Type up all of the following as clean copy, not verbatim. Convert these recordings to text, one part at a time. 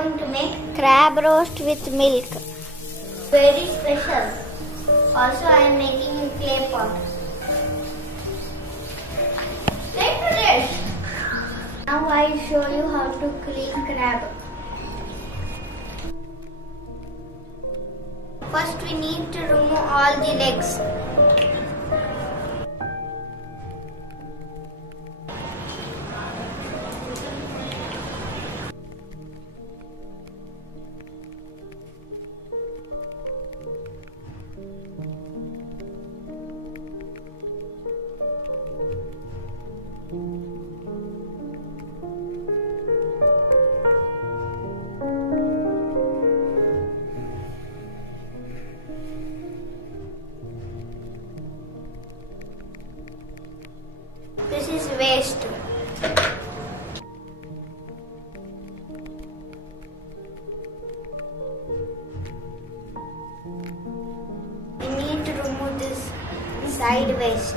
Going to make crab roast with milk. very special. Also, I am making in clay pot. Take the dish. Now I will show you how to clean crab. First, we need to remove all the legs. This is waste. We need to remove this side waste.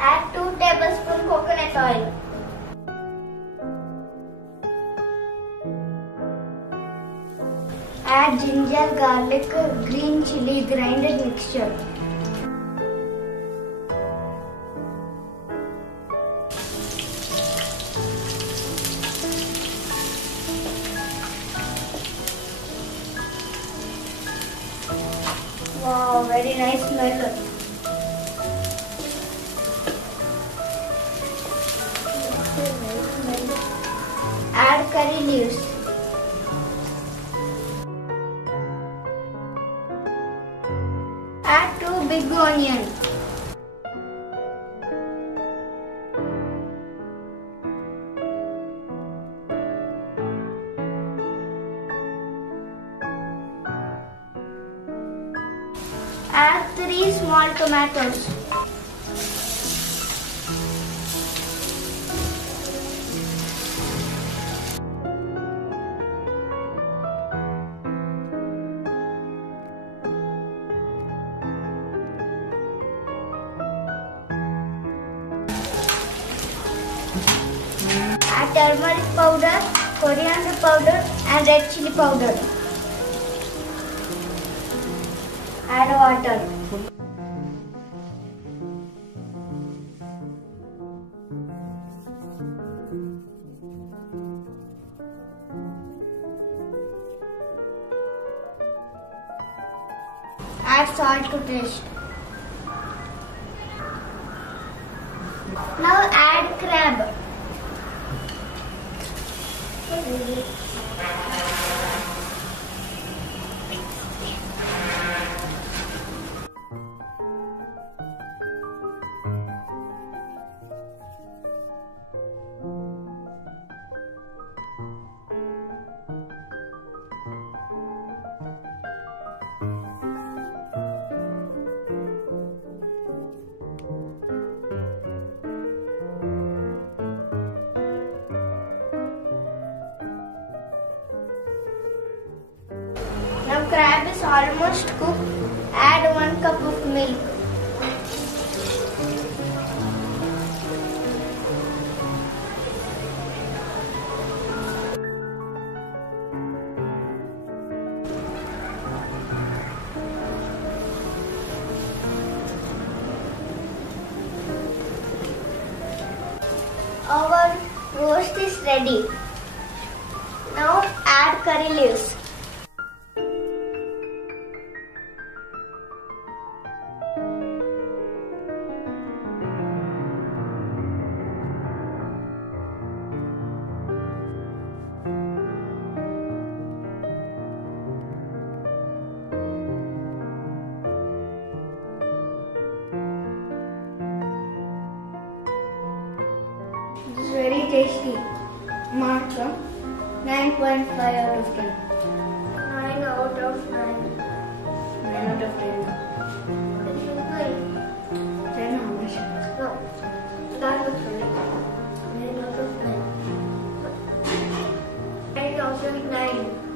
Add 2 tablespoons coconut oil. Add ginger, garlic, green chili grinded mixture. Wow, very nice smell. Add curry leaves. Add 2 big onions. Add 3 small tomatoes. Add turmeric powder, coriander powder and red chili powder. Add water. Add salt to taste. Now add crab. Now crab is almost cooked. Add 1 cup of milk. Our roast is ready. Now add curry leaves. It is very tasty. Mark 9.5 out of 10. 9 out of 9. 9 out of 10. 10 how much? No. That was funny. 9 out of 9. 9 out of 9.